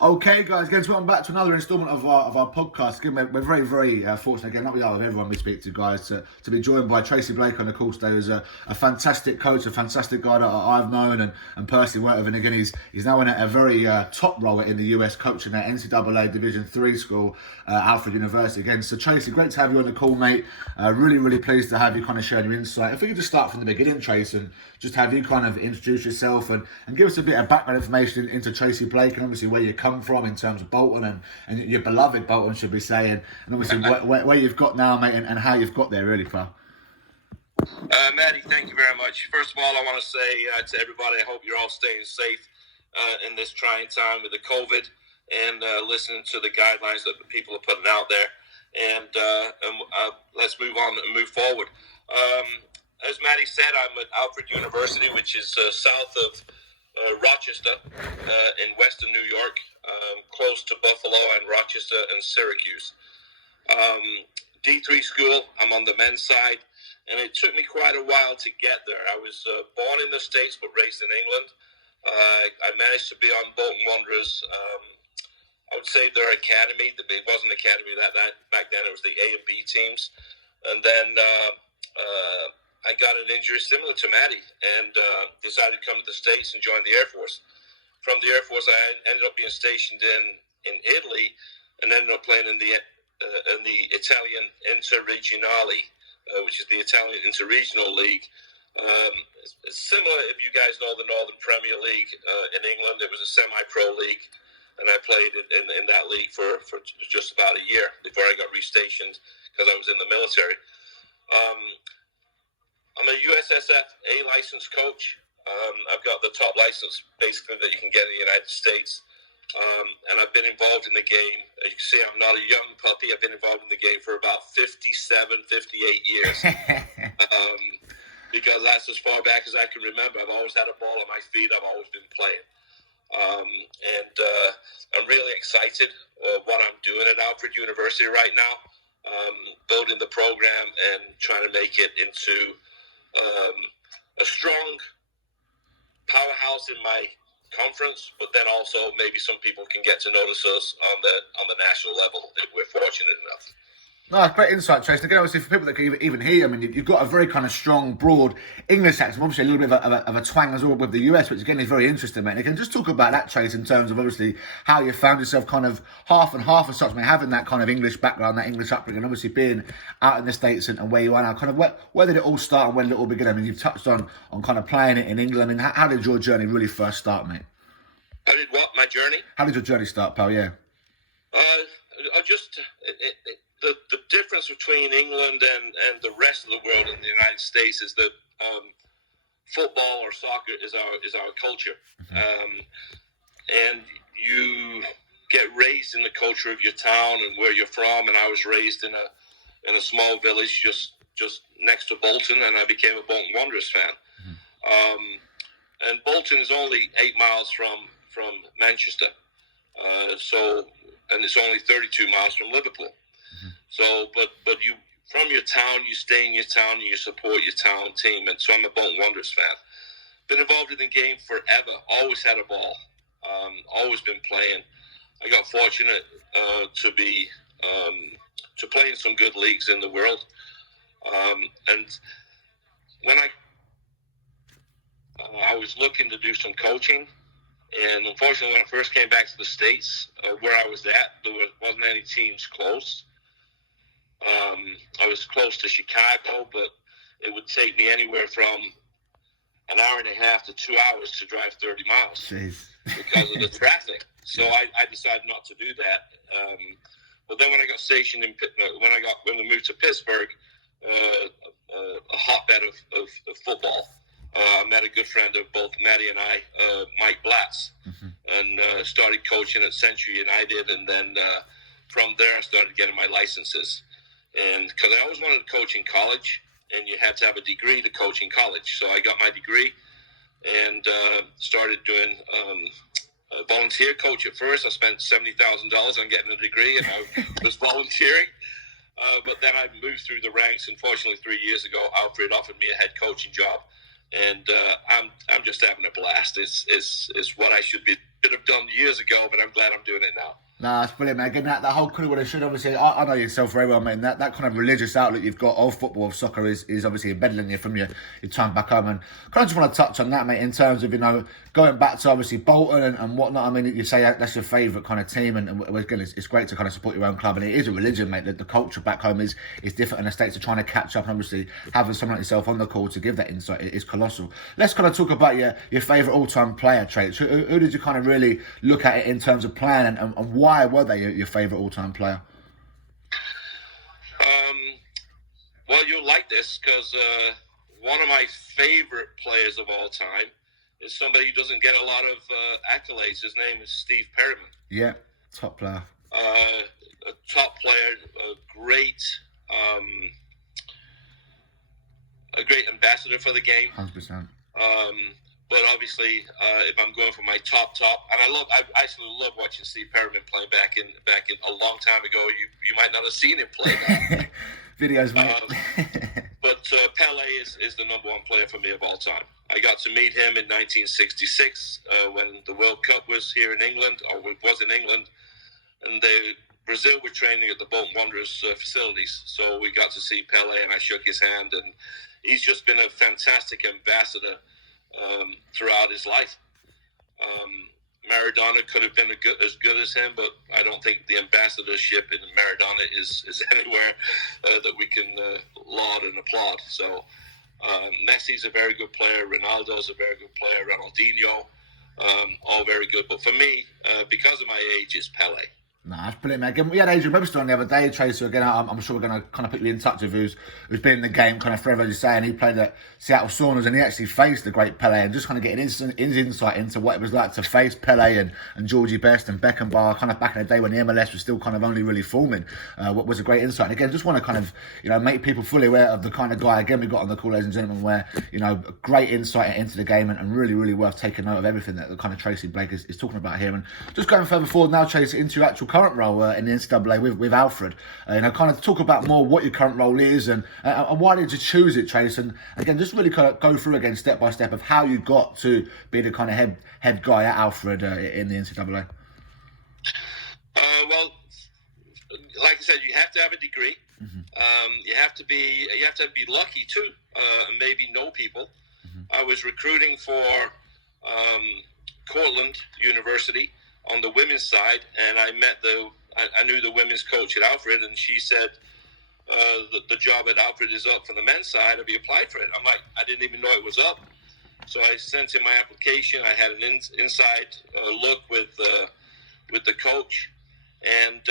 Okay, guys, again, so welcome back to another instalment of our podcast. Again, we're very, very fortunate, again, not with everyone we speak to, guys, to be joined by Tracy Blake on the call today, who's a fantastic coach, a fantastic guy that I've known and personally worked with. And again, he's now in a very top role in the US, coaching at NCAA Division III school, Alfred University. Again, so Tracy, great to have you on the call, mate. Really, really pleased to have you kind of share your insight. If we could just start from the beginning, Tracy, and just have you kind of introduce yourself and give us a bit of background information into Tracy Blake and obviously where you come from in terms of Bolton and your beloved Bolton, should we say, and obviously where you've got now, mate, and how you've got there, really, pal. Maddie, thank you very much. First of all, I want to say to everybody, I hope you're all staying safe in this trying time with the COVID and listening to the guidelines that the people are putting out there. And let's move on and move forward. As Maddie said, I'm at Alfred University, which is south of Rochester in western New York, close to Buffalo and Rochester and Syracuse. D3 school, I'm on the men's side, and it took me quite a while to get there. I was born in the States but raised in England. I managed to be on Bolton Wanderers. I would say their academy. It wasn't an academy back then. It was the A and B teams. And then I got an injury similar to Maddie and decided to come to the States and join the Air Force. From the Air Force, I ended up being stationed in Italy and ended up playing in the Italian Interregionale, which is the Italian Interregional League. It's similar, if you guys know, the Northern Premier League in England. It was a semi-pro league, and I played in that league for just about a year before I got restationed because I was in the military. I'm a USSF licensed coach. I've got the top license basically that you can get in the United States. And I've been involved in the game. As you can see, I'm not a young puppy. I've been involved in the game for about 58 years. Because that's as far back as I can remember. I've always had a ball at my feet. I've always been playing. And I'm really excited what I'm doing at Alfred University right now. Building the program and trying to make it into a strong powerhouse in my conference, but then also maybe some people can get to notice us on the national level if we're fortunate enough. No, great insight, Trace. Again, obviously, for people that can even hear, I mean, you've got a very kind of strong, broad English accent, obviously a little bit of a twang as well with the US, which again is very interesting, mate. And again, just talk about that, Trace, in terms of obviously how you found yourself kind of half and half as such, I mean, having that kind of English background, that English upbringing, obviously being out in the States and where you are now. Kind of where did it all start and when did it all begin? I mean, you've touched on kind of playing it in England. I mean, how did your journey really first start, mate? How did what? My journey? How did your journey start, pal? Yeah. The difference between England and the rest of the world in the United States is that football or soccer is our culture, and you get raised in the culture of your town and where you're from. And I was raised in a small village just next to Bolton, and I became a Bolton Wanderers fan. And Bolton is only 8 miles from Manchester, and it's only 32 miles from Liverpool. So, but you from your town, you stay in your town and you support your town team. And so I'm a Bolton Wanderers fan. Been involved in the game forever. Always had a ball. Always been playing. I got fortunate to play in some good leagues in the world. And when I was looking to do some coaching, and unfortunately, when I first came back to the States, where I was at, there wasn't any teams close. I was close to Chicago, but it would take me anywhere from an hour and a half to 2 hours to drive 30 miles. Jeez. Because of the traffic. So I decided not to do that. But then when I got stationed when we moved to Pittsburgh, a hotbed of football, I met a good friend of both Maddie and I, Mike Blatz, and started coaching at Century United. And then from there, I started getting my licenses. And because I always wanted to coach in college, and you had to have a degree to coach in college. So I got my degree and started doing volunteer coach at first. I spent $70,000 on getting a degree, and I was volunteering. But then I moved through the ranks, and fortunately 3 years ago, Alfred offered me a head coaching job. And I'm just having a blast. It's what I should be should have done years ago, but I'm glad I'm doing it now. Nah, that's brilliant, man. Again, that whole could have, would have, should, obviously, I know yourself very well, man. That kind of religious outlook you've got of football, of soccer, is obviously embedded in you from your time back home. And kind of just want to touch on that, mate, in terms of, going back to obviously Bolton and whatnot. I mean, you say that's your favourite kind of team, and again, it's great to kind of support your own club, and it is a religion, mate. The culture back home is different, and the States are trying to catch up, and obviously having someone like yourself on the call to give that insight is colossal. Let's kind of talk about your favourite all-time player traits. Who did you kind of really look at it in terms of playing, and why were they your favourite all-time player? Well, you'll like this because one of my favourite players of all time is somebody who doesn't get a lot of accolades. His name is Steve Perryman. Yeah, top player. A top player, a great ambassador for the game. 100%. But obviously, if I'm going for my top, and I actually love watching Steve Perryman play back in a long time ago. You might not have seen him play. Videos, mate. But Pele is the number one player for me of all time. I got to meet him in 1966 when the World Cup was here in England, or was in England, and Brazil were training at the Bolton Wanderers facilities. So we got to see Pele, and I shook his hand, and he's just been a fantastic ambassador throughout his life. Maradona could have been as good as him, but I don't think the ambassadorship in Maradona is anywhere that we can laud and applaud. So Messi's a very good player, Ronaldo's a very good player, Ronaldinho, all very good. But for me, because of my age, it's Pele. Nah, that's brilliant, man. Again, we had Adrian Webster on the other day, Tracy. Again, I'm sure we're going to kind of put you in touch with who's been in the game kind of forever, as you say, and he played at Seattle Sounders, and he actually faced the great Pele, and just kind of getting his insight into what it was like to face Pele and Georgie Best and Beckenbauer, kind of back in the day when the MLS was still kind of only really forming. What was a great insight. And again, just want to kind of make people fully aware of the kind of guy again we got on the call, ladies and gentlemen, where great insight into the game and really, really worth taking note of everything that the kind of Tracy Blake is talking about here. And just going further forward now, Tracy, into your actual current role in the NCAA with Alfred. Kind of talk about more what your current role is and why did you choose it, Trace? And again, just really kind of go through again step by step of how you got to be the kind of head guy at Alfred in the NCAA. Well, like I said, you have to have a degree. Mm-hmm. You have to be lucky too, and maybe know people. Mm-hmm. I was recruiting for Cortland University on the women's side, and I knew the women's coach at Alfred, and she said the job at Alfred is up for the men's side. Have you applied for it? I'm like, I didn't even know it was up. So I sent in my application. I had an inside look with the coach, and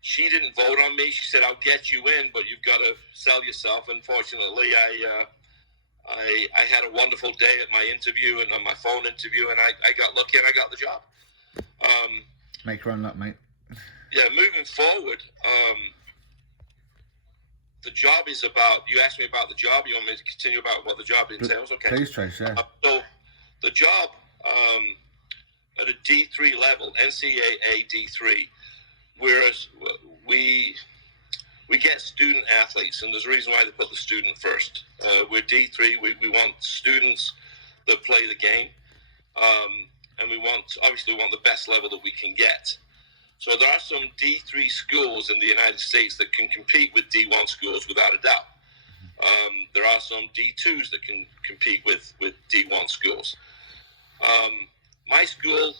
she didn't vote on me. She said, I'll get you in, but you've got to sell yourself. Unfortunately, I had a wonderful day at my interview and on my phone interview, and I got lucky and I got the job. Make your own luck, mate. Yeah, moving forward, the job is about, you asked me about the job, you want me to continue about what the job entails? Okay. Please, Trace, yeah. So the job at a D3 level, NCAA D3, whereas we get student athletes, and there's a reason why they put the student first. We're D3, we want students that play the game, and we want the best level that we can get. So there are some D3 schools in the United States that can compete with D1 schools without a doubt. There are some D2s that can compete with D1 schools. My school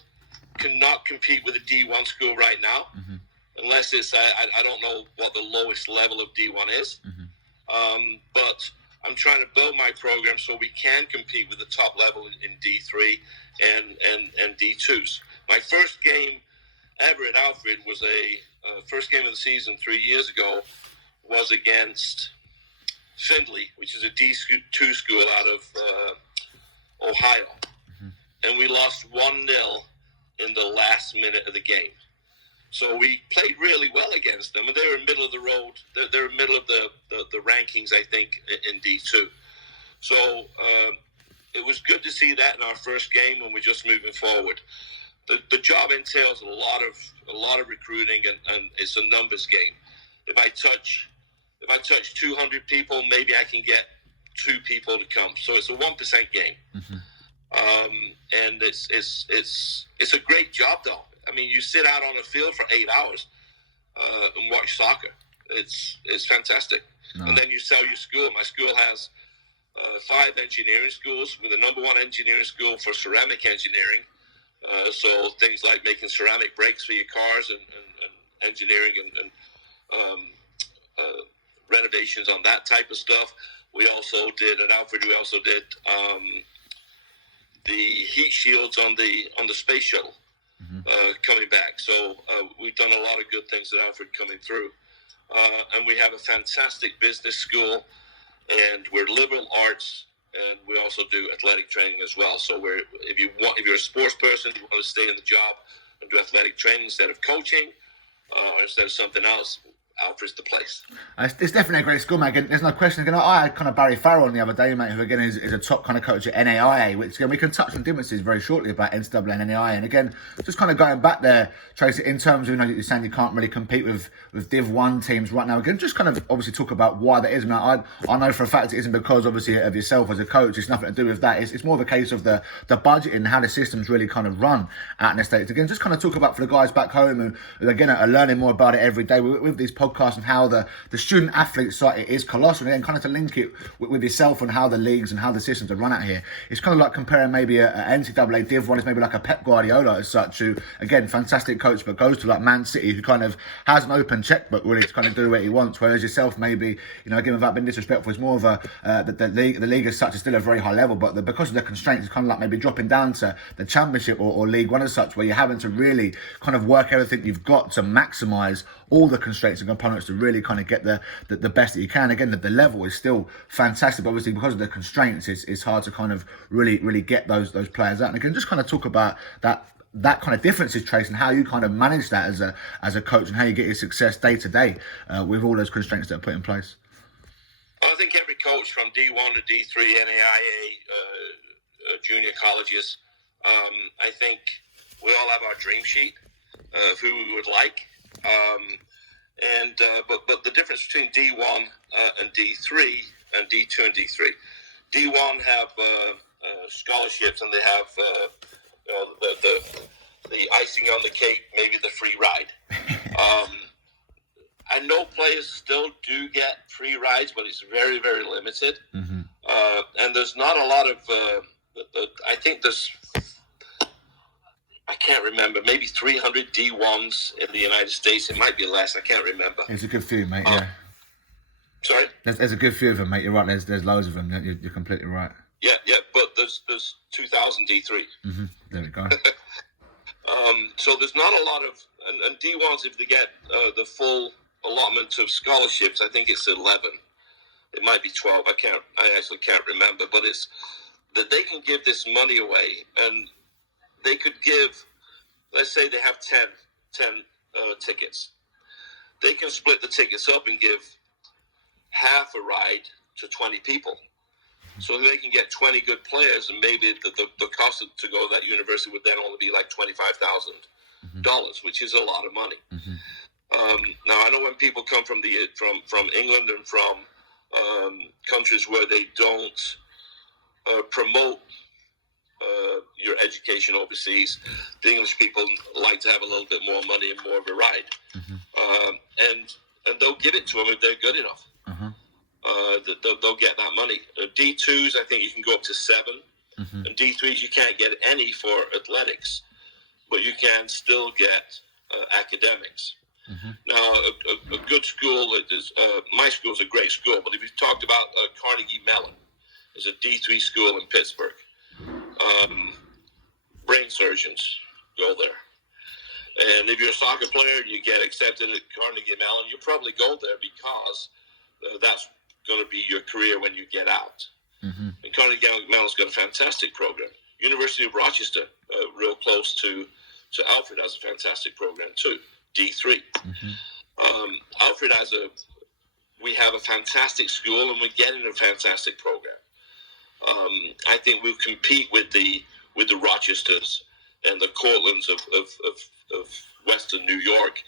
cannot compete with a D1 school right now. Mm-hmm. Unless it's, I don't know what the lowest level of D1 is. Mm-hmm. But I'm trying to build my program so we can compete with the top level in D3 and D2s. My first game ever at Alfred was first game of the season 3 years ago was against Findlay, which is a D2 school out of Ohio. Mm-hmm. And we lost 1-0 in the last minute of the game. So we played really well against them, and they were middle of the road. They're middle of the rankings, I think, in D2. So it was good to see that in our first game when we're just moving forward. The job entails a lot of recruiting, and it's a numbers game. If I touch 200 people, maybe I can get 2 people to come. So it's a 1% game. Mm-hmm. And it's a great job, though. I mean, you sit out on the field for 8 hours and watch soccer. It's fantastic. No. And then you sell your school. My school has 5 engineering schools. We're the #1 engineering school for ceramic engineering. So things like making ceramic brakes for your cars and engineering and renovations on that type of stuff. We also did at Alfred. We also did the heat shields on the space shuttle coming back. So we've done a lot of good things at Alfred coming through, and we have a fantastic business school, and we're liberal arts, and we also do athletic training as well. So if you're a sports person, you want to stay in the job and do athletic training instead of coaching or instead of something else, Alfred's the place. It's definitely a great school, mate. Again, there's no question. Again, I had kind of Barry Farrell on the other day, mate, who again is a top kind of coach at NAIA, which again we can touch on differences very shortly about NCAA and NAIA. And again, just kind of going back there, Tracy, in terms of, you're saying you can't really compete with Div 1 teams right now. Again, just kind of obviously talk about why that is. I know for a fact it isn't because obviously of yourself as a coach. It's nothing to do with that. It's more of a case of the budget and how the systems really kind of run out in the States. Again, just kind of talk about for the guys back home who again are learning more about it every day with these podcasts and how the student athlete side is colossal. And again, kind of to link it with yourself and how the leagues and how the systems are run out here. It's kind of like comparing maybe a NCAA Div 1 is maybe like a Pep Guardiola as such, who again, fantastic coach, but goes to like Man City, who kind of has an open checkbook really to kind of do what he wants. Whereas yourself, maybe, again, without being disrespectful, it's more of the league as such is still a very high level, but because of the constraints, it's kind of like maybe dropping down to the Championship or League One as such, where you're having to really kind of work everything you've got to maximise all the constraints and components to really kind of get the best that you can. Again, the level is still fantastic, but obviously because of the constraints, it's hard to kind of really get those players out. And again, just kind of talk about that kind of differences, Trace, and how you kind of manage that as a coach and how you get your success day to day with all those constraints that are put in place. I think every coach from D1 to D3, NAIA, junior colleges, I think we all have our dream sheet of who we would like. But the difference between D1 and D3 and D2 and D3, D1 have scholarships, and they have the icing on the cake, maybe the free ride. I know players still do get free rides, but it's very, very limited. And there's not a lot of, I think there's, I can't remember, maybe 300 D1s in the United States. It might be less. I can't remember. There's a good few, mate, yeah. Sorry? There's a good few of them, mate. You're right. There's loads of them. You're completely right. Yeah, but there's 2,000 D3. There we go. So there's not a lot of, and D1s, if they get the full allotment of scholarships, I think it's 11. It might be 12. I actually can't remember, but it's that they can give this money away, and they could give, let's say they have 10 tickets. They can split the tickets up and give half a ride to 20 people. So they can get 20 good players, and maybe the cost to go to that university would then only be like $25,000, which is a lot of money. Now, I know when people come from England and from countries where they don't promote your education overseas, the English people like to have a little bit more money and more of a ride, and they'll give it to them if they're good enough. They'll get that money. D2s, I think you can go up to 7, and D3s you can't get any for athletics, but you can still get academics. Now, a good school is my school's a great school, but if you talked about Carnegie Mellon, is a D3 school in Pittsburgh. Brain surgeons go there. And if you're a soccer player and you get accepted at Carnegie Mellon, you'll probably go there because that's going to be your career when you get out. And Carnegie Mellon's got a fantastic program. University of Rochester, real close to Alfred, has a fantastic program too, D3. Alfred we have a fantastic school, and we're getting a fantastic program. I think we'll compete with the Rochesters and the Cortlands of Western New York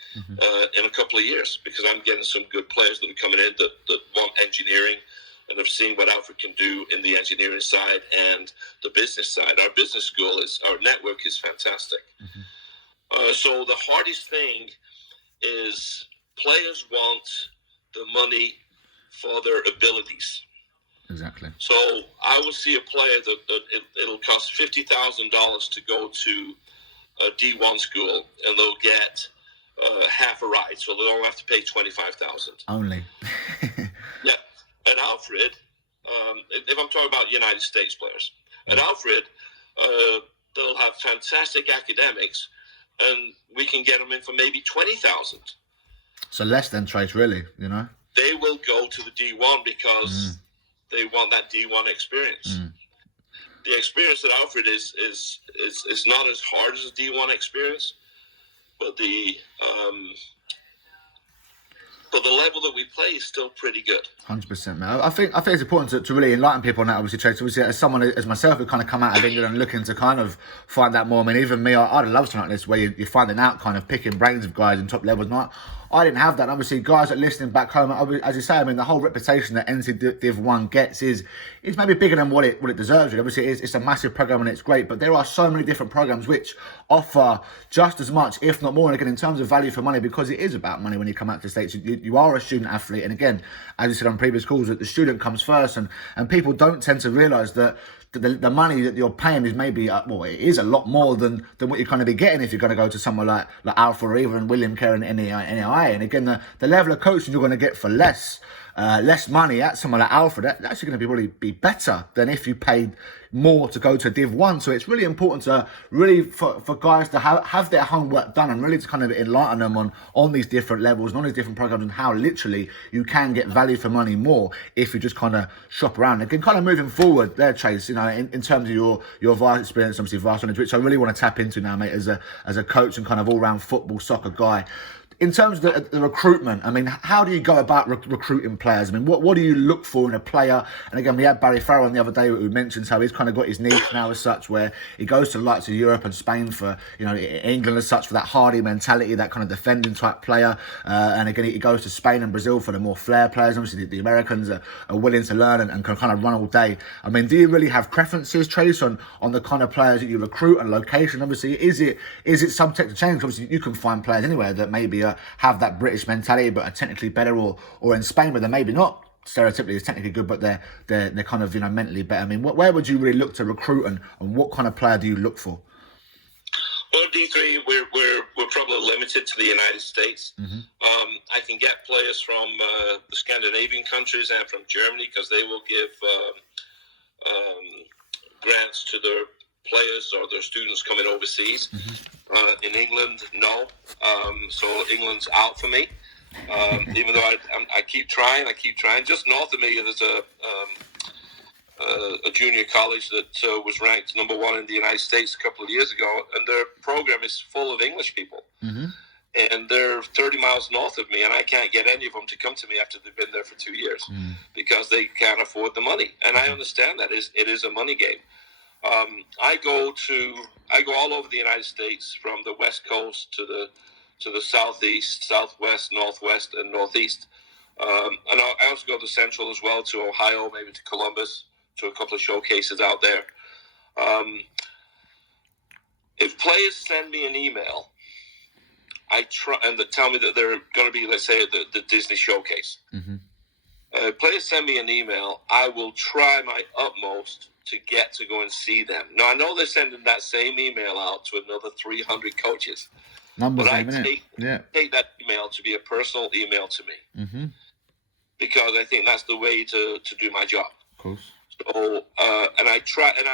in a couple of years, because I'm getting some good players that are coming in that want engineering and I've seen what Alfred can do in the engineering side and the business side. Our business school our network is fantastic. So the hardest thing is players want the money for their abilities. Exactly. So I will see a player that it'll cost $50,000 to go to a D1 school, and they'll get half a ride, so they'll only have to pay $25,000 only. Yeah, at Alfred, if I'm talking about United States players, at Alfred, they'll have fantastic academics, and we can get them in for maybe $20,000. So less than Trace, really, you know. They will go to the D1 because they want that D1 experience. The experience at Alfred is not as hard as a D1 experience, but the level that we play is still pretty good. 100%, man. I think it's important to really enlighten people on that. Obviously, Tracy. Obviously, as someone as myself who kind of come out of England and looking to kind of find out more. I mean, even me, I'd love something like this where you're finding out, kind of picking brains of guys in top levels. Not, I didn't have that. Obviously, guys that are listening back home, as you say, I mean, the whole reputation that NC Div 1 gets is maybe bigger than what it deserves. Obviously, it's a massive program and it's great, but there are so many different programs which offer just as much, if not more. And again, in terms of value for money, because it is about money when you come out to the States. You are a student athlete, and again, as you said on previous calls, that the student comes first, and people don't tend to realise that the money that you're paying is maybe, it is a lot more than what you're going to be getting if you're going to go to somewhere like Alfred or even William Kerr and NCAA. And again, the level of coaching you're going to get for less money at somewhere like Alfred, that's actually going to really be better than if you paid more to go to Div 1. So it's really important to really for guys to have their homework done and really to kind of enlighten them on these different levels and on these different programs and how literally you can get value for money more if you just kind of shop around. Again, kind of moving forward there, Chase, you know, in terms of your vast experience, obviously vast knowledge, which I really want to tap into now, mate, as a coach and kind of all-round football, soccer guy. In terms of the recruitment, I mean, how do you go about recruiting players? I mean, what do you look for in a player? And again, we had Barry Farrell on the other day who mentions how he's kind of got his niche now as such, where he goes to the likes of Europe and Spain for, you know, England as such for that hardy mentality, that kind of defending type player. And again, he goes to Spain and Brazil for the more flair players. Obviously, the Americans are willing to learn and can kind of run all day. I mean, do you really have preferences, Trace, on the kind of players that you recruit and location? Obviously, is it subject to change? Obviously, you can find players anywhere that maybe have that British mentality but are technically better, or in Spain where they're maybe not stereotypically is technically good but they're kind of, you know, mentally better. I mean, where would you really look to recruit and what kind of player do you look for? Well, D3, we're probably limited to the United States. I can get players from the Scandinavian countries and from Germany because they will give grants to their players or their students coming overseas. In England, no. So England's out for me. Even though I keep trying. Just north of me, there's a junior college that was ranked number 1 in the United States a couple of years ago, and their program is full of English people. And they're 30 miles north of me, and I can't get any of them to come to me after they've been there for 2 years because they can't afford the money. And I understand that it is a money game. I go all over the United States, from the West Coast to the southeast, southwest, northwest, and northeast. And I also go to Central as well, to Ohio, maybe to Columbus, to a couple of showcases out there. If players send me an email, I try and they tell me that they're going to be, let's say, the Disney showcase. Players send me an email, I will try my utmost to get to go and see them. Now, I know they're sending that same email out to another 300 coaches. Numbers, but I take that email to be a personal email to me. Because I think that's the way to do my job. Of course. So, and I try, and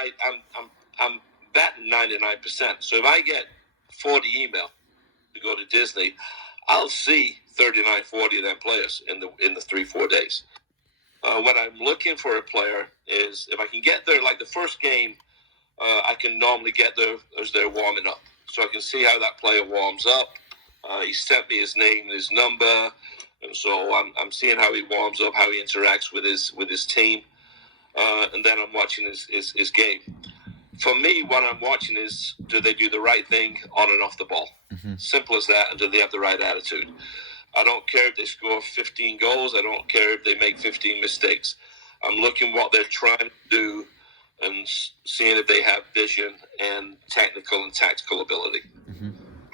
I'm batting 99%. So if I get 40 email to go to Disney, I'll see 39, 40 of them players in the 3-4 days. What I'm looking for a player is, if I can get there, like the first game, I can normally get there as they're warming up. So I can see how that player warms up. He sent me his name and his number. And so I'm seeing how he warms up, how he interacts with his team. And then I'm watching his game. For me, what I'm watching is, do they do the right thing on and off the ball? Simple as that. And do they have the right attitude? I don't care if they score 15 goals. I don't care if they make 15 mistakes. I'm looking what they're trying to do and seeing if they have vision and technical and tactical ability.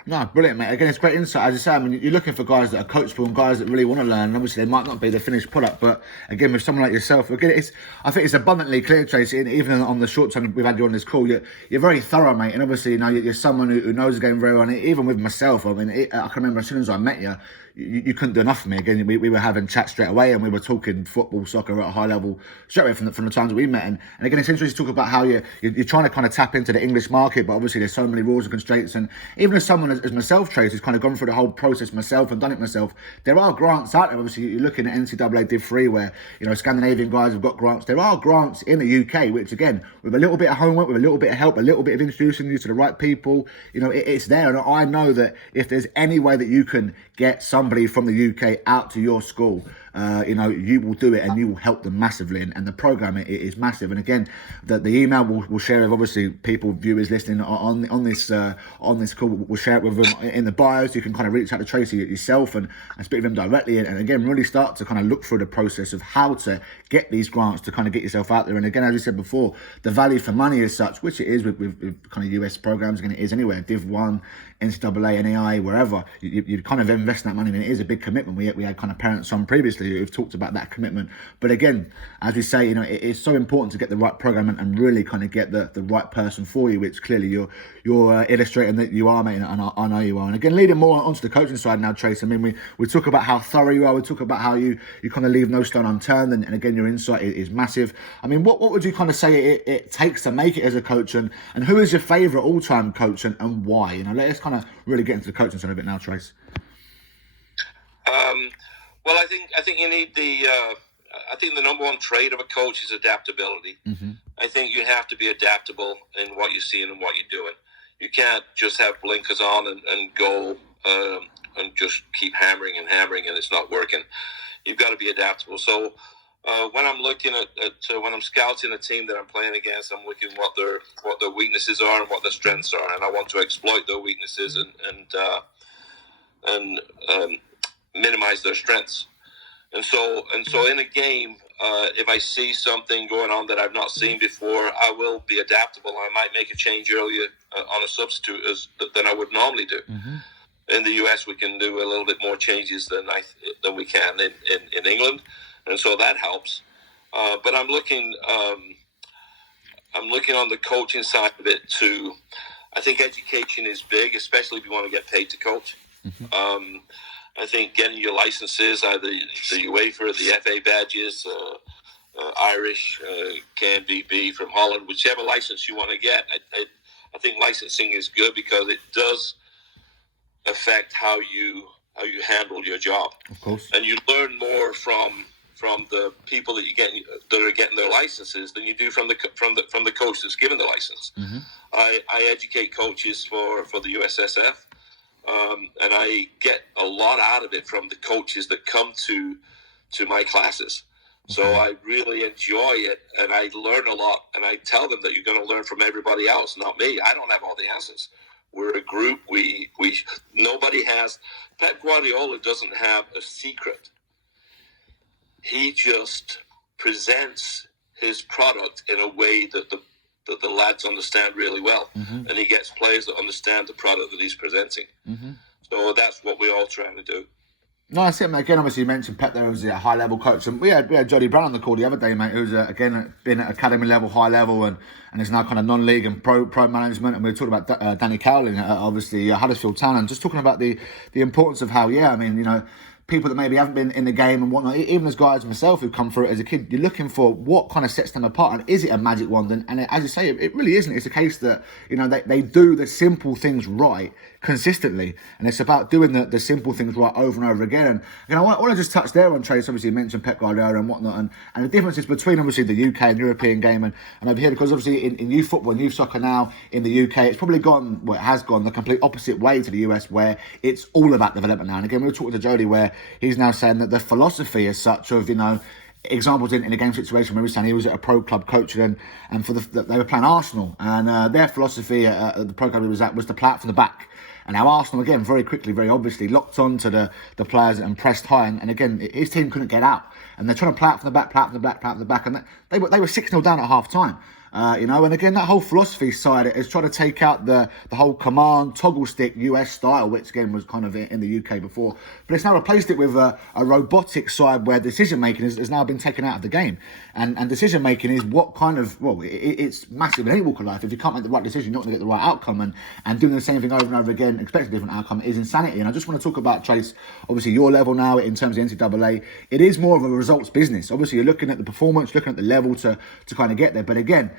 No, brilliant, mate. Again, it's great insight. As I say, I mean, you're looking for guys that are coachable and guys that really want to learn. And obviously, they might not be the finished product, but again, with someone like yourself, again, I think it's abundantly clear, Tracy, and even on the short time we've had you on this call, you're very thorough, mate. And obviously, you're someone who knows the game very well. And even with myself, I mean, I can remember as soon as I met you, you couldn't do enough for me. Again, we were having chats straight away, and we were talking football, soccer at a high level straight away from the times that we met. And again, it's interesting to talk about how you're trying to kind of tap into the English market, but obviously there's so many rules and constraints. And even as someone as myself, Trace, who's kind of gone through the whole process myself and done it myself, there are grants out there. Obviously, you're looking at NCAA Div 3, where Scandinavian guys have got grants. There are grants in the UK, which again, with a little bit of homework, with a little bit of help, a little bit of introducing you to the right people, it's there. And I know that if there's any way that you can get somebody from the UK out to your school, you will do it, and you will help them massively. And the program it is massive. And again, the email we'll share with obviously people, viewers listening on this call. We'll share it with them in the bios. You can kind of reach out to Tracy yourself and speak with him directly. And again, really start to kind of look through the process of how to get these grants to kind of get yourself out there. And again, as you said before, the value for money is such, which it is with kind of US programs. Again, it is anywhere, Div 1, NCAA, NAI, wherever. You kind of invest that money, and it is a big commitment. We had kind of parents on previously who've talked about that commitment. But again, as we say, it's so important to get the right program and really kind of get the right person for you, which clearly you're illustrating that you are, mate, and I know you are. And again, leading more onto the coaching side now, Trace. I mean, we talk about how thorough you are. We talk about how you kind of leave no stone unturned. And again, your insight is massive. I mean, what would you kind of say it takes to make it as a coach? And who is your favourite all-time coach and why? Let's kind of really get into the coaching side a bit now, Trace. Well, I think you need I think the number one trait of a coach is adaptability. Mm-hmm. I think you have to be adaptable in what you're seeing and what you're doing. You can't just have blinkers on and go and just keep hammering and it's not working. You've got to be adaptable. So when I'm looking at when I'm scouting a team that I'm playing against, I'm looking what their weaknesses are and what their strengths are, and I want to exploit their weaknesses and minimize their strengths. And so in a game, if I see something going on that I've not seen before, I will be adaptable. I might make a change earlier on a substitute than I would normally do. Mm-hmm. In the US, we can do a little bit more changes than we can in England, and so that helps. But I'm looking on the coaching side of it too. I think education is big, especially if you want to get paid to coach. Mm-hmm. I think getting your licenses, either the UEFA or the FA badges, Irish, KNVB from Holland, whichever license you want to get. I think licensing is good because it does affect how you handle your job. Of course. And you learn more from the people that are getting their licenses than you do from the coach that's given the license. Mm-hmm. I educate coaches for the USSF. And I get a lot out of it from the coaches that come to my classes. So I really enjoy it, and I learn a lot. And I tell them that you're going to learn from everybody else, not me. I don't have all the answers. We're a group. Nobody has. Pep Guardiola doesn't have a secret. He just presents his product in a way that the lads understand really well. Mm-hmm. And he gets players that understand the product that he's presenting. Mm-hmm. So that's what we're all trying to do. No, I see it, mate. Again, obviously you mentioned Pep there was a high-level coach. And we had Jody Brown on the call the other day, mate, who's, again, been at academy level, high level, and is now kind of non-league and pro management. And we were talking about Danny Cowling, obviously Huddersfield Town, and just talking about the importance of how, people that maybe haven't been in the game and whatnot, even as guys myself who've come through it as a kid, you're looking for what kind of sets them apart, and is it a magic wand? And as you say, it really isn't. It's a case that they do the simple things right consistently, and it's about doing the simple things right over and over again. And I want to just touch there on Trace. Obviously, you mentioned Pep Guardiola and whatnot, and the differences between obviously the UK and European game and over here, because obviously in youth football and youth soccer now in the UK, it's probably it has gone the complete opposite way to the US, where it's all about development now. And again, we were talking to Jody where he's now saying that the philosophy as such of, examples in a game situation where he was saying he was at a pro club coaching and they were playing Arsenal, and their philosophy at the pro club he was at was to play out from the back. And now Arsenal, again, very quickly, very obviously, locked on to the players and pressed high. And again, his team couldn't get out. And they're trying to play out from the back, play out from the back, play out from the back. And they were 6-0 down at half time. And again, that whole philosophy side is trying to take out the whole command toggle stick US style, which again was kind of in the UK before, but it's now replaced it with a robotic side where decision making has now been taken out of the game, and decision making is what kind of it's massive in any walk of life. If you can't make the right decision, you're not going to get the right outcome, and doing the same thing over and over again, expecting a different outcome, is insanity. And I just want to talk about, Trace, obviously your level now in terms of NCAA. It is more of a results business. Obviously, you're looking at the performance, looking at the level to kind of get there, but again,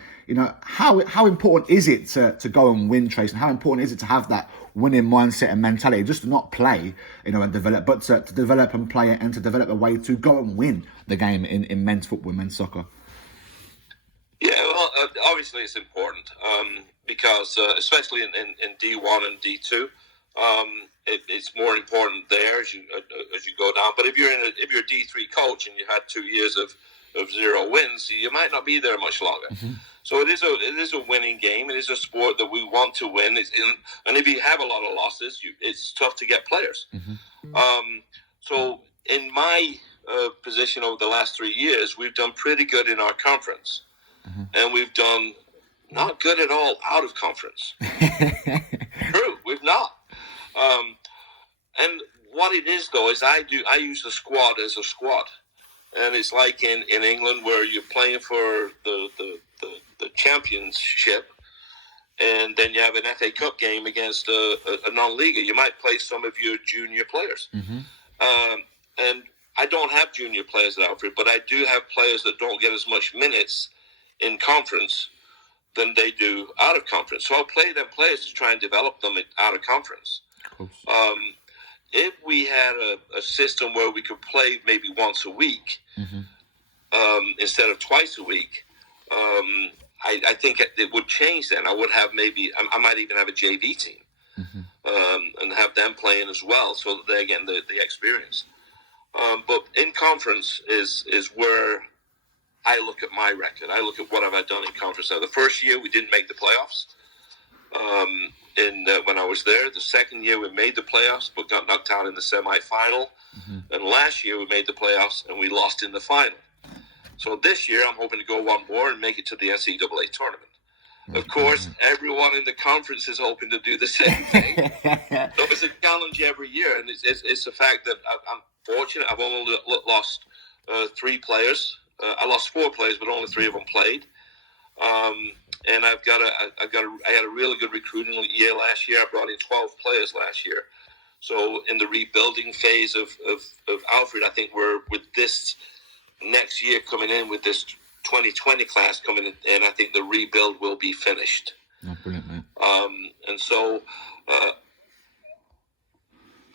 how important is it to go and win, Trace, and how important is it to have that winning mindset and mentality, just to not play, and develop, but to develop and play it, and to develop a way to go and win the game in men's football, men's soccer? Yeah, well, obviously it's important because especially in D1 and D2, it's more important there as you go down. But if you're a D3 coach and you had 2 years of 0 wins, you might not be there much longer. Mm-hmm. So it is a winning game. It is a sport that we want to win. And if you have a lot of losses, it's tough to get players. Mm-hmm. So in my position over the last 3 years, we've done pretty good in our conference. Mm-hmm. And we've done not good at all out of conference. True, we've not. And what it is, though, is I use the squad as a squad. And it's like in England where you're playing for the championship, and then you have an FA Cup game against a non-leaguer. You might play some of your junior players. Mm-hmm. And I don't have junior players at Alfred, but I do have players that don't get as much minutes in conference than they do out of conference. So I'll play them players to try and develop them out of conference. Of course. If we had a system where we could play maybe once a week, mm-hmm. Instead of twice a week, I think it would change then. I would have I might even have a JV team, mm-hmm. And have them playing as well, so that they get the experience. But in conference is where I look at my record. I look at what have I done in conference. Now, the first year we didn't make the playoffs. When I was there, the second year we made the playoffs but got knocked out in the semi-final, mm-hmm. and last year we made the playoffs and we lost in the final. So this year I'm hoping to go one more and make it to the NCAA tournament. Mm-hmm. Of course, everyone in the conference is hoping to do the same thing. So it's a challenge every year, and it's the fact that I'm fortunate. I've only lost 3 players. I lost 4 players, but only 3 of them played. And I had a really good recruiting year last year. I brought in 12 players last year. So in the rebuilding phase of Alfred, I think we're with this next year coming in with this 2020 class coming in, I think the rebuild will be finished. Oh, brilliant, mate. And so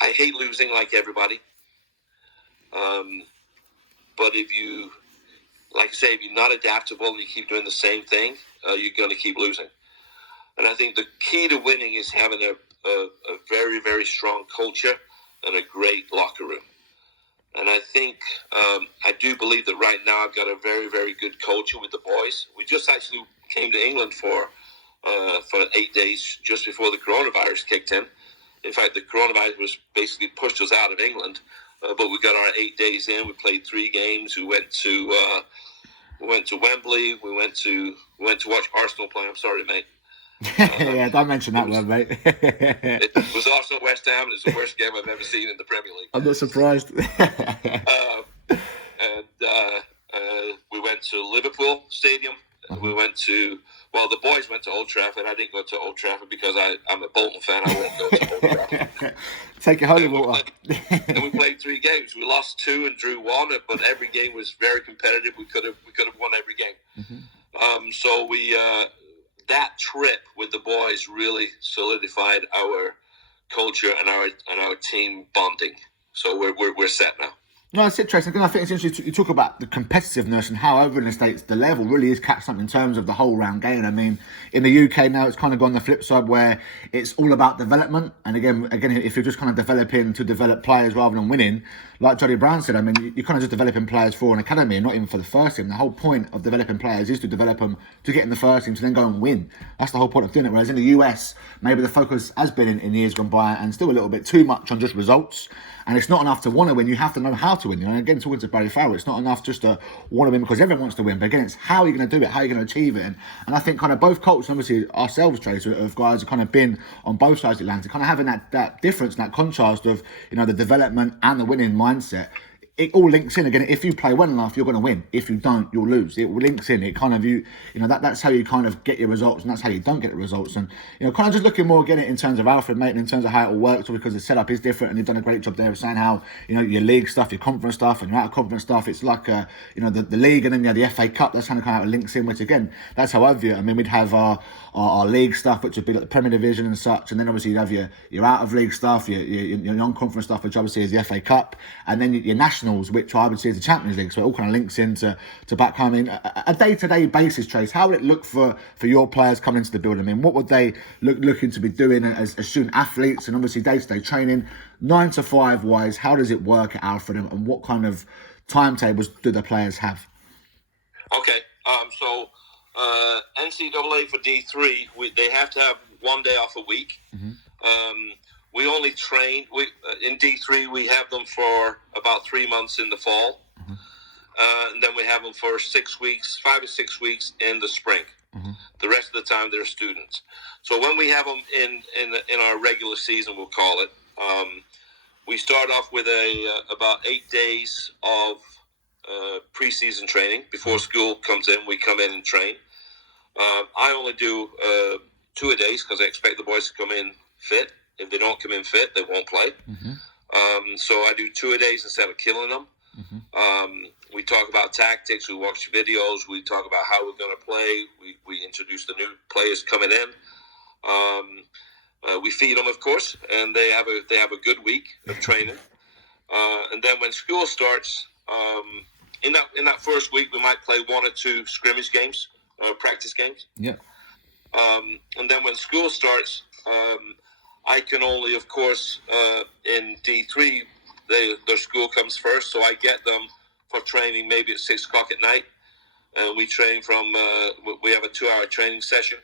I hate losing like everybody. But if you, like I say, if you're not adaptable and you keep doing the same thing, you're going to keep losing. And I think the key to winning is having a very, very strong culture and a great locker room. And I think I do believe that right now I've got a very, very good culture with the boys. We just actually came to England for 8 days just before the coronavirus kicked in. In fact, the coronavirus was basically pushed us out of England, but we got our 8 days in. We played 3 games. We went to Wembley. We went to watch Arsenal play. I'm sorry, mate. Yeah, don't mention that one, mate. It was also West Ham, and it's the worst game I've ever seen in the Premier League. I'm not surprised. We went to Liverpool Stadium. We went to, the boys went to Old Trafford. I didn't go to Old Trafford because I'm a Bolton fan. I won't go to Old Trafford. Take your holy water. And we played 3 games. We lost 2 and drew 1, but every game was very competitive. We could have won every game. Mm-hmm. So that trip with the boys really solidified our culture and our team bonding. So we're set now. No, that's interesting. And I think it's interesting you talk about the competitiveness and how over in the States the level really is catching up in terms of the whole round game. I mean, in the UK now it's kind of gone the flip side where it's all about development. And again, if you're just kind of developing to develop players rather than winning, like Johnny Brown said, I mean, you're kind of just developing players for an academy and not even for the first team. The whole point of developing players is to develop them to get in the first team to then go and win. That's the whole point of doing it. Whereas in the US, maybe the focus has been in years gone by and still a little bit too much on just results. And it's not enough to want to win. You have to know how to win. And again, talking to Barry Farrell, it's not enough just to want to win because everyone wants to win. But again, it's how you're going to do it, how you're going to achieve it. And I think kind of both coaches, obviously ourselves, Tracy, of guys who kind of been on both sides of the Atlantic, kind of having that difference, that contrast of, you know, the development and the winning mindset. It all links in again. If you play well enough, you're going to win. If you don't, you'll lose. It links in. It kind of that's how you kind of get your results, and that's how you don't get the results. And kind of just looking more again in terms of Alfred, mate, and in terms of how it all works, because the setup is different, and you've done a great job there of saying how your league stuff, your conference stuff, and your out of conference stuff. It's like the league, and then you have the FA Cup. That's kind of how it links in. Which again, that's how I view it. I mean, we'd have our league stuff, which would be like the Premier Division and such, and then obviously you'd have your out of league stuff, your non-conference stuff, which obviously is the FA Cup, and then your nationals, which I would see as the Champions League. So it all kind of links into back home. I mean, a day-to-day basis, Trace, how would it look for your players coming into the building? I mean, what would they looking to be doing as student athletes, and obviously day-to-day training, 9 to 5 wise? How does it work at Alfred, and what kind of timetables do the players have? Okay, so NCAA for D3, they have to have 1 day off a week. Mm-hmm. We only train, in D3, we have them for about 3 months in the fall. Mm-hmm. And then we have them for 6 weeks, 5 to 6 weeks in the spring. Mm-hmm. The rest of the time, they're students. So when we have them in our regular season, we'll call it, we start off with about 8 days of preseason training. Before school comes in, we come in and train. I only do 2 days because I expect the boys to come in fit. If they don't come in fit, they won't play. Mm-hmm. So I do 2 days instead of killing them. Mm-hmm. We talk about tactics. We watch videos. We talk about how we're going to play. We introduce the new players coming in. We feed them, of course, and they have a good week of training. And then when school starts, in that first week, we might play 1 or 2 scrimmage games, practice games. Yeah. And then when school starts, I can only, of course, in D3, their school comes first, so I get them for training maybe at 6 o'clock at night. And we train we have a 2-hour training session.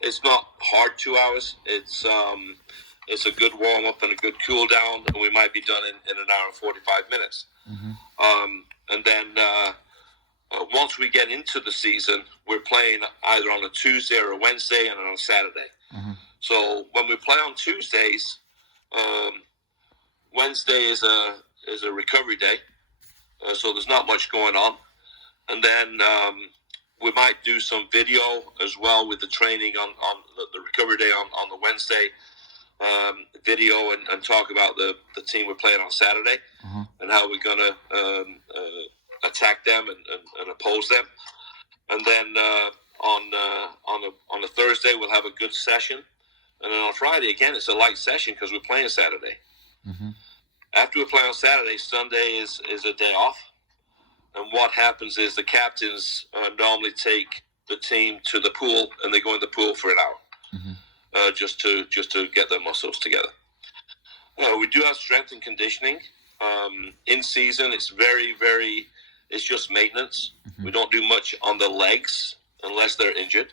It's not hard 2 hours. It's a good warm-up and a good cool-down, and we might be done in an hour and 45 minutes. Mm-hmm. And then once we get into the season, we're playing either on a Tuesday or a Wednesday and on a Saturday. Mm-hmm. So when we play on Tuesdays, Wednesday is a recovery day, so there's not much going on. And then we might do some video as well with the training on the recovery day on the Wednesday, video and talk about the team we're playing on Saturday. Uh-huh. And how we're going to attack them and oppose them. And then on a Thursday, we'll have a good session. And then on Friday, again, it's a light session because we're playing Saturday. Mm-hmm. After we play on Saturday, Sunday is a day off. And what happens is the captains normally take the team to the pool, and they go in the pool for an hour, mm-hmm. just to get their muscles together. We do have strength and conditioning. In season, it's it's just maintenance. Mm-hmm. We don't do much on the legs unless they're injured.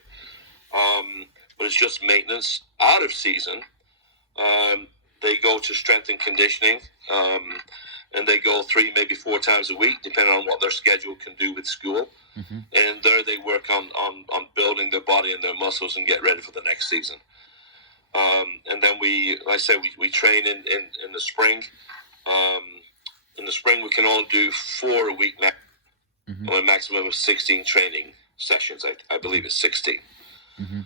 But it's just maintenance. Out of season, they go to strength and conditioning, and they go 3, maybe 4 times a week, depending on what their schedule can do with school. Mm-hmm. And there they work on building their body and their muscles and get ready for the next season. And then we train in the spring. In the spring, we can only do 4 a week, mm-hmm. or a maximum of 16 training sessions. I believe it's 16. Mm-hmm.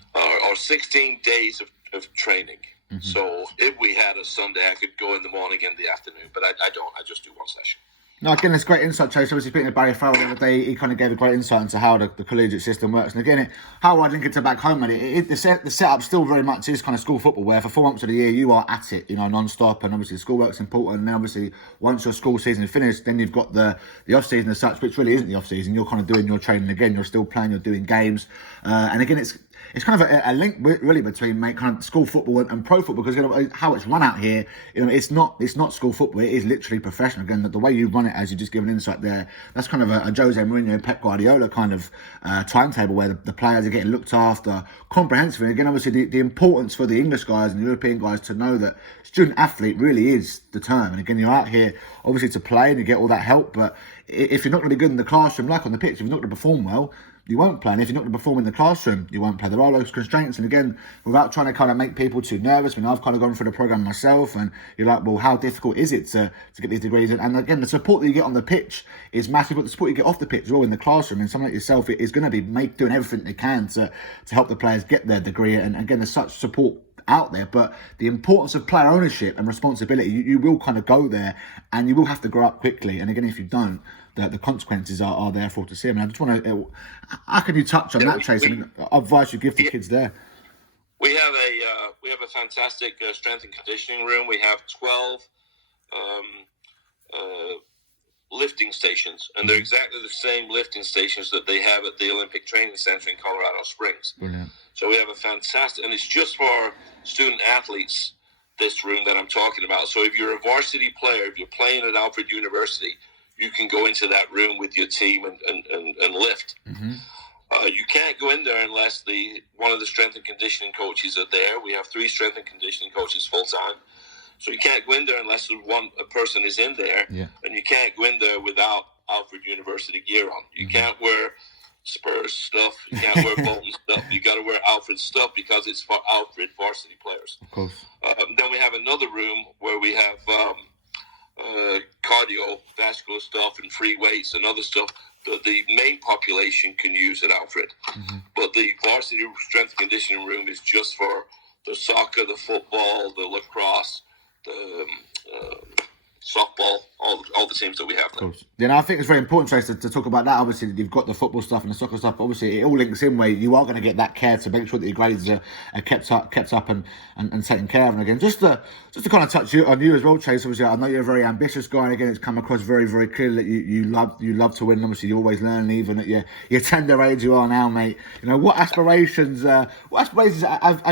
Or 16 days of training. Mm-hmm. So if we had a Sunday, I could go in the morning and the afternoon, but I don't. I just do 1 session. No, again, it's great insight, Tracy. Obviously, speaking of Barry Farrell the other day, he kind of gave a great insight into how the collegiate system works. And again, how I link it to back home, man, the setup still very much is kind of school football, where for 4 months of the year, you are at it, non-stop. And obviously, schoolwork's important. And then obviously, once your school season is finished, then you've got the off-season as such, which really isn't the off-season. You're kind of doing your training again. You're still playing, you're doing games. And again, it's kind of a link really between kind of school football and pro football, because how it's run out here, it's not school football. It is literally professional. Again, the way you run it, as you just given insight there, that's kind of a Jose Mourinho, Pep Guardiola kind of timetable, where the players are getting looked after comprehensively. And again, obviously the importance for the English guys and the European guys to know that student athlete really is the term. And again, you're out here obviously to play and you get all that help, but if you're not going to be good in the classroom, like on the pitch, if you're not going to perform well, you won't play. And if you're not going to perform in the classroom, you won't play. There are those constraints. And again, without trying to kind of make people too nervous, I've kind of gone through the program myself, and you're like, well, how difficult is it to get these degrees? And again, the support that you get on the pitch is massive, but the support you get off the pitch, or in the classroom, and someone like yourself is going to be doing everything they can to help the players get their degree. And again, there's such support out there, but the importance of player ownership and responsibility, you will kind of go there, and you will have to grow up quickly. And again, if you don't, the consequences are there for all to see. I just want to, how can you touch on that, Tracy? Advice you give to kids there? We have a fantastic strength and conditioning room. We have 12 lifting stations, and they're exactly the same lifting stations that they have at the Olympic Training Center in Colorado Springs. Brilliant. So we have a fantastic, and it's just for student athletes, this room that I'm talking about. So if you're a varsity player, if you're playing at Alfred University, you can go into that room with your team and lift. Mm-hmm. You can't go in there unless one of the strength and conditioning coaches are there. We have 3 strength and conditioning coaches full-time. So you can't go in there unless a person is in there. Yeah. And you can't go in there without Alfred University gear on. You can't wear Spurs stuff. You can't wear Bolton stuff. You got to wear Alfred stuff, because it's for Alfred varsity players. Of course. Then we have another room where we have cardiovascular stuff and free weights and other stuff that the main population can use at Alfred. Mm-hmm. But the varsity strength and conditioning room is just for the soccer, the football, the lacrosse, the softball, all the teams that we have there. Of course. Yeah, I think it's very important, Trace, to talk about that. Obviously, you've got the football stuff and the soccer stuff. Obviously, it all links in where you are going to get that care to make sure that your grades are kept up and taken care of. And again, just to kind of touch on you as well, Trace. Obviously, I know you're a very ambitious guy, and again, it's come across very, very clearly that you love to win. Obviously, you always learn, even at your tender age you are now, mate. What aspirations have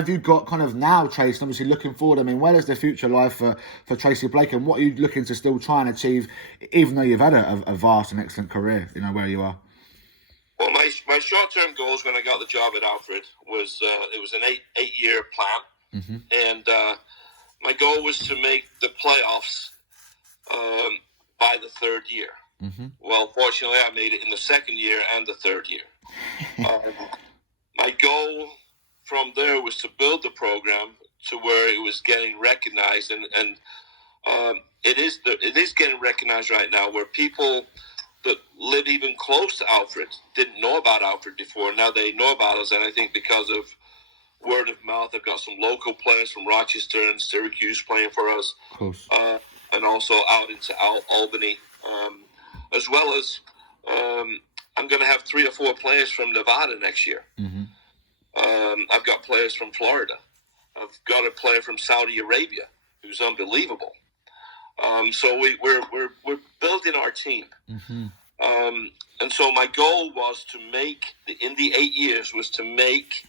you got kind of now, Trace? And obviously, looking forward, where does the future lie for Tracy Blake, and what are you looking to still try and achieve, even though you've had a vast and excellent career, where you are? Well, my short-term goals when I got the job at Alfred was it was an eight-year plan, mm-hmm. and my goal was to make the playoffs by the third year. Mm-hmm. Well, fortunately, I made it in the second year and the third year. My goal from there was to build the program to where it was getting recognized, and it is getting recognized right now, where people that live even close to Alfred didn't know about Alfred before. Now they know about us, and I think because of word of mouth, I've got some local players from Rochester and Syracuse playing for us, of course. And also out into Albany, as well as I'm going to have 3 or 4 players from Nevada next year. Mm-hmm. I've got players from Florida. I've got a player from Saudi Arabia who's unbelievable. So we're building our team. Mm-hmm. And so my goal was to make, in the 8 years, was to make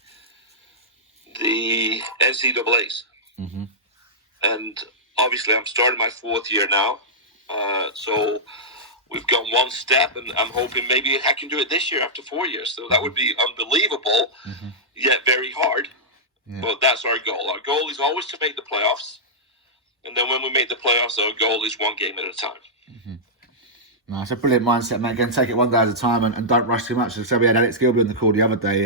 the NCAAs. Mm-hmm. And obviously I'm starting my 4th year now. So we've gone one step, and I'm hoping maybe I can do it this year after 4 years. So that would be unbelievable, mm-hmm. yet very hard. Yeah. But that's our goal. Our goal is always to make the playoffs. And then when we make the playoffs, our goal is 1 game at a time. Mm-hmm. No, it's a brilliant mindset, mate. Again, take it one day at a time and don't rush too much. So we had Alex Gilbert on the call the other day,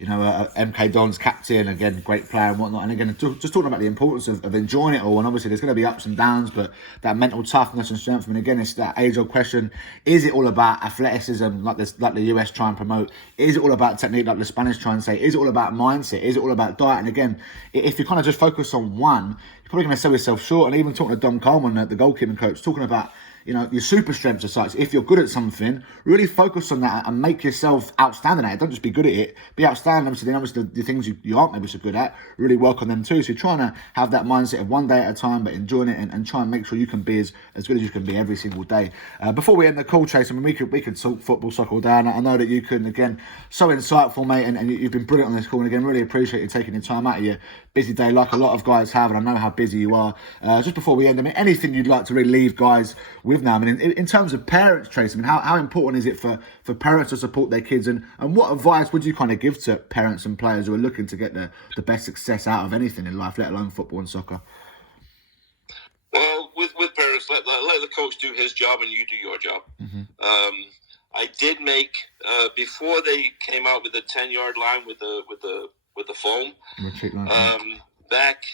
MK Don's captain, again, great player and whatnot. And again, just talking about the importance of enjoying it all. And obviously there's going to be ups and downs, but that mental toughness and strength. And again, it's that age-old question. Is it all about athleticism, like the US try and promote? Is it all about technique, like the Spanish try and say? Is it all about mindset? Is it all about diet? And again, if you kind of just focus on one, you're probably going to sell yourself short. And even talking to Dom Coleman, the goalkeeping coach, talking about your super strengths as such. If you're good at something, really focus on that and make yourself outstanding at it. Don't just be good at it, be outstanding. Obviously, then obviously the things you aren't maybe so good at, really work on them too. So you're trying to have that mindset of one day at a time, but enjoying it and try and make sure you can be as good as you can be every single day. Before we end the call, Tracy, I mean, we could talk football, soccer all day. I know that you can, again, so insightful, mate, and you've been brilliant on this call. And again, really appreciate you taking your time out of your busy day, like a lot of guys have, and I know how busy you are. Just before we end, I mean, anything you'd like to really leave guys with now? I mean, in terms of parents, Tracy, I mean, how important is it for parents to support their kids, and what advice would you kind of give to parents and players who are looking to get the best success out of anything in life, let alone football and soccer? Well, with parents, let the coach do his job and you do your job. I did make before they came out with the 10-yard line with the foam. Retreat line. Back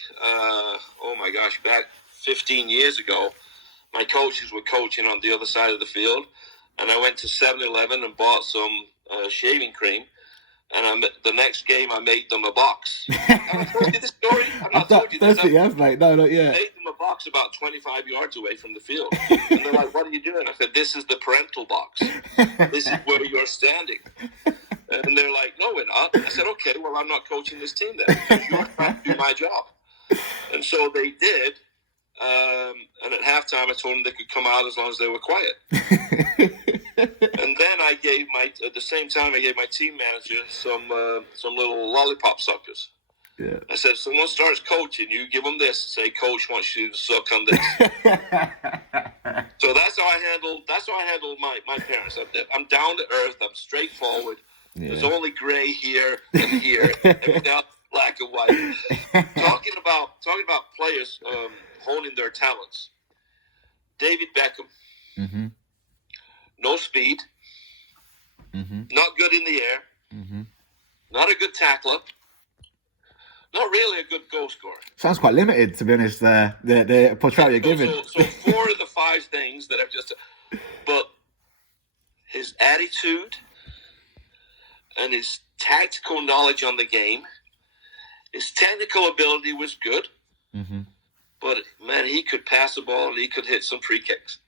15 years ago, my coaches were coaching on the other side of the field, and I went to 7-Eleven and bought some shaving cream. And the next game, I made them a box. Have I told you this story? I've not told you this. That's what you have, mate. No, not yet. I made them a box about 25 yards away from the field. And they're like, what are you doing? I said, this is the parental box. This is where you're standing. And they're like, no, we're not. I said, okay, well, I'm not coaching this team then. You're trying to do my job. And so they did. And at halftime, I told them they could come out as long as they were quiet. And then at the same time, I gave my team manager some little lollipop suckers. Yeah. I said, if someone starts coaching, you give them this and say, coach wants you to suck on this. So that's how I handle my parents. I'm down to earth. I'm straightforward. Yeah. There's only gray here and here. Everything else black and white. Talking about players honing their talents. David Beckham. Mm-hmm. No speed. Mm-hmm. Not good in the air. Mm-hmm. Not a good tackler. Not really a good goal scorer. Sounds quite limited, to be honest, the portrayal you're giving. So 4 of the 5 things that I've just... But his attitude and his tactical knowledge on the game, his technical ability was good. Mm-hmm. But, man, he could pass the ball and he could hit some free kicks.